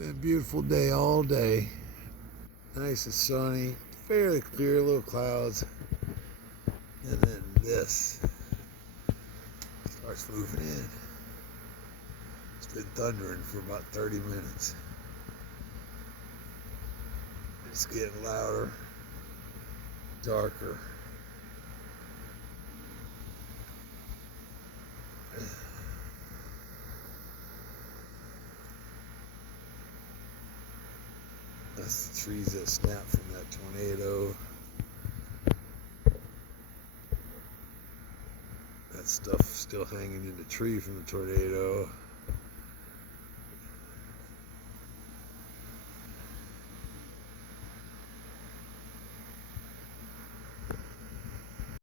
Been a beautiful day all day. Nice and sunny, fairly clear, little clouds. And then this starts moving in. It's been thundering for about 30 minutes. It's getting louder, darker. That's the trees that snapped from that tornado. That stuff still hanging in the tree from the tornado.